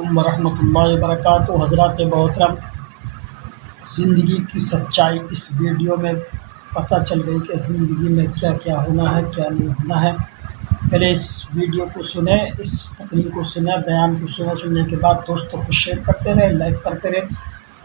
علیکم ورحمۃ اللہ وبرکاتہ۔ حضرات محترم، زندگی کی سچائی اس ویڈیو میں پتہ چل گئی کہ زندگی میں کیا کیا ہونا ہے، کیا نہیں ہونا ہے۔ پہلے اس ویڈیو کو سنیں، اس تقریر کو سنیں، بیان کو سنیں۔ سننے کے بعد دوستوں کو شیئر کرتے رہیں، لائک کرتے رہیں،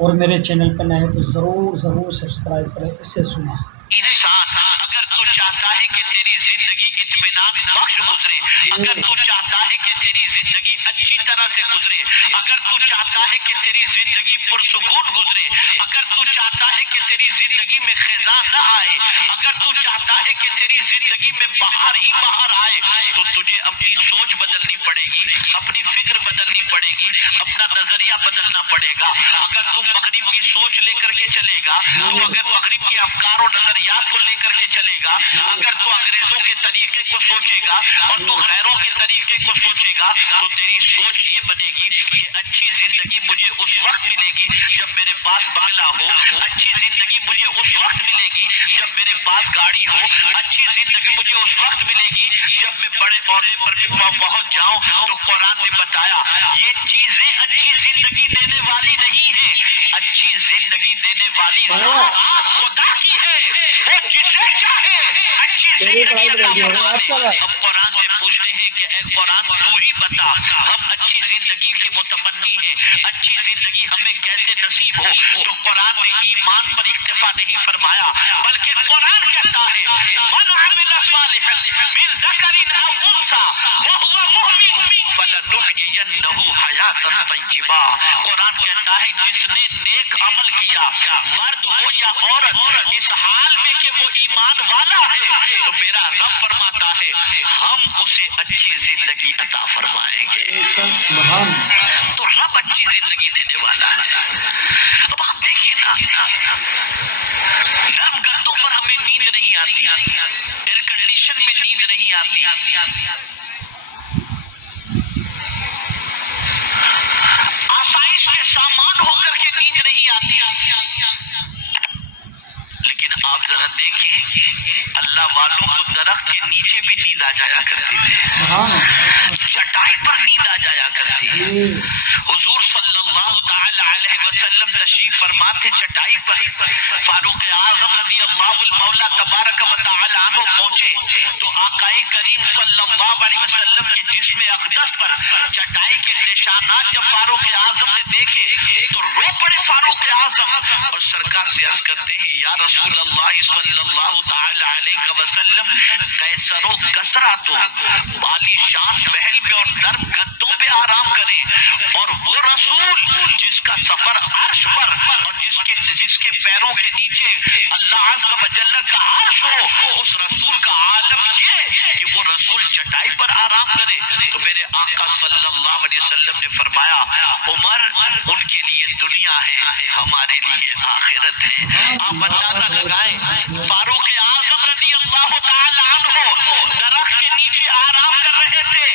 اور میرے چینل پر نئے ہیں تو ضرور سبسکرائب کریں۔ اسے سنیں۔ انسان اگر تو چاہتا ہے کہ تیری زندگی اطمینان بخش گزرے، اگر تو چاہتا ہے کہ تیری زندگی اچھی طرح سے گزرے، اگر تو چاہتا ہے کہ تیری زندگی پرسکون گزرے، اگر تو چاہتا ہے کہ تیری زندگی میں خزاں نہ آئے، اگر تو چاہتا ہے کہ تیری زندگی میں بہار ہی بہار آئے، تو تجھے اپنی سوچ بدلنی پڑے گی، اپنی فکر بدلنی پڑے گی، اپنا نظریہ بدلنا پڑے گا۔ اگر تو مغرب کی سوچ لے کر کے چلے گا، تو اگر مغرب کے افکار و نظریات کو لے کر کے چلے گا، اگر تو انگریزوں کے طریقے کو سوچے گا اور تو غیروں کے طریقے کو سوچے گا، تو تیری سوچ یہ بنے گی کہ اچھی زندگی مجھے اس وقت ملے گی جب میرے پاس بنگلہ ہو، اچھی زندگی مجھے اس وقت ملے گی جب میرے پاس گاڑی ہو، اچھی زندگی مجھے اس وقت ملے گی جب میں بڑے عہدے پر پہنچ جاؤں۔ تو قرآن نے بتایا یہ چیزیں اچھی زندگی دینے والی نہیں ہیں، اچھی زندگی دینے والی ذات خدا کی ہے، وہ جسے چاہے اچھی زندگی عطا فرمائے۔ اب قرآن سے پوچھتے ہیں کہ اے قرآن تو ہی بتا، ہم اچھی زندگی کے متمنی ہیں، اچھی زندگی ہمیں کیسے نصیب ہو؟ تو قرآن نے ایمان پر اکتفا نہیں فرمایا، بلکہ قرآن کہتا ہے من عمل صالحا من ذکر او انثى وهو مؤمن فلنحيينه حیاتا طیبہ۔ قرآن کہتا ہے جس نے نیک عمل کیا، مرد ہو یا عورت، اس حال میں کہ وہ ایمان والا ہے، تو میرا رب فرماتا ہے ہم اسے اچھی زندگی عطا فرمائیں گے۔ تو رب اچھی زندگی دینے والا ہے۔ اب آپ دیکھیں نا، نرم گدوں پر ہمیں نیند نہیں آتی، ایئر کنڈیشن میں نیند نہیں آتی، آسائش کے سامان ہو کر کے نیند نہیں آتی۔ لیکن آپ ذرا دیکھیں اللہ والوں کو درخت کے نیچے بھی نیند آ جایا کرتی تھی، چٹائی پر نیند آ جایا کرتی ہے۔ حضور صلی اللہ تعالی علیہ وسلم تشریف فرما تھے چٹائی پر، فاروق اعظم رضی اللہ المولا تبارک و تعالی عنہ پہنچے تو آقائے کریم صلی اللہ علیہ وسلم کے جسم اقدس پر چٹائی کے نشانات جب فاروق اعظم نے دیکھے تو رو پڑے فاروق اعظم، اور سرکار سے عرض کرتے ہیں یا رسول اللہ صلی اللہ تعالی علیہ وسلم قیصر و کسرا تو والی شان محل میں اور نرم گدوں پہ آرام کریں، اور وہ رسول جس کا سفر عرش پر اور جس کے پیروں کے نیچے اللہ عز و جل کا عرش ہو، اس رسول کا عالم یہ کہ وہ رسول چٹائی پر آرام کرے۔ تو میرے آقا صلی اللہ علیہ وسلم نے فرمایا عمر ان کے لیے دنیا ہے، ہمارے لیے آخرت ہے۔ آپ اندازہ لگائیں فاروق اعظم رضی اللہ تعالی عنہ درخت کے نیچے آرام کر رہے تھے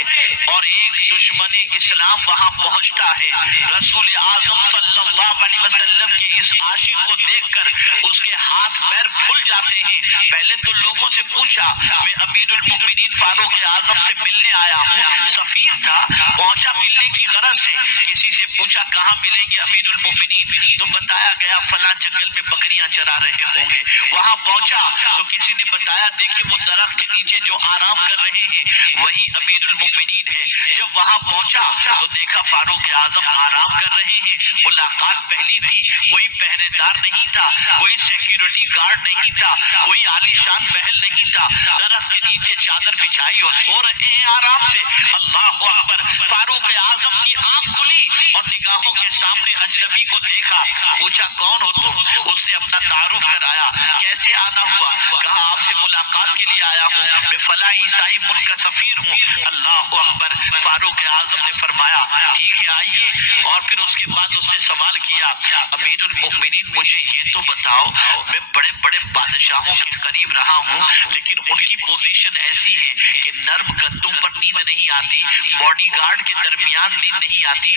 اور ایک دشمن اسلام وہاں پہنچتا ہے، رسول اعظم صلی اللہ علیہ وسلم کے اس عاشق کو دیکھ کر اس کے ہاتھ پیر پھول جاتے ہیں۔ پہلے تو لوگوں سے پوچھا میں امیر المؤمنین فاروق اعظم سے ملنے آیا ہوں، سفیر تھا پہنچا ملنے کی غرض سے، کسی سے پوچھا کہاں ملیں گے امیر المؤمنین، تو بتایا گیا فلاں جنگل میں بکریاں چرا رہے ہوں گے۔ وہاں پہنچا تو کسی نے بتایا دیکھیں وہ درخت کے نیچے جو آرام کر رہے ہیں وہی امیر المؤمنین ہے۔ جب وہاں پہنچا تو دیکھا فاروق اعظم آرام کر رہے ہیں، ملاقات پہلی تھی، کوئی پہرے دار نہیں تھا، کوئی سیکیورٹی گارڈ نہیں تھا، کوئی عالی شان محل نہیں تھا، درخت کے نیچے چادر بچھائی اور سو رہے ہیں آرام سے۔ اللہ اکبر، فاروق اعظم کی آنکھ کھلی اور نگاہوں کے سامنے اجنبی کو دیکھا، پوچھا کون ہو تم؟ اس نے اپنا تعارف کرایا، کیسے آنا ہوا؟ کہا آپ سے ملاقات کے لیے آیا ہوں، میں فلاں عیسائی ملک کا سفیر ہوں۔ اللہ اکبر، فاروق اعظم نے فرمایا ٹھیک ہے آئیے، اور پھر اس کے بعد اس نے سوال کیا امیر المؤمنین مجھے یہ تو بتاؤ، میں بڑے بڑے بادشاہوں کے قریب رہا ہوں لیکن ان کی پوزیشن ایسی ہے کہ نرم گدوں پر نیند نہیں آتی، باڈی گارڈ کے درمیان نیند نہیں آتی،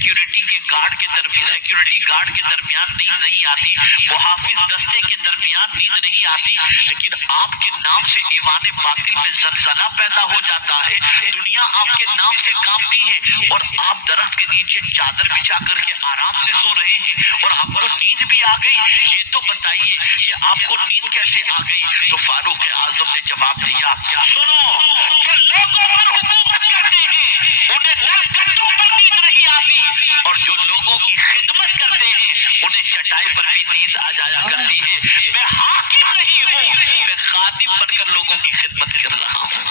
سیکیورٹی گارڈ کے درمیان نیند نہیں آتی، محافظ دستے کے درمیان نیند نہیں آتی، لیکن آپ کے نام سے ایوان باطل میں زلزلہ پیدا ہو جاتا ہے، دنیا آپ کے نام سے کانپتی ہے، اور آپ درخت کے نیچے چادر بچھا کر کے آرام سے سو رہے ہیں اور آپ کو نیند بھی آ گئی۔ یہ تو بتائیے کہ آپ کو نیند کیسے آ گئی؟ تو فاروق اعظم نے جواب دیا، سنو، جو لوگوں پر حکومت کرتے ہیں انہیں درگدوں پر نیند نہیں آتی، اور جو لوگوں کی خدمت کرتے ہیں انہیں چٹائی پر بھی نیند آ جایا کرتی ہے۔ میں حاکم نہیں ہوں، میں خادم بن کر لوگوں کی خدمت کر رہا ہوں۔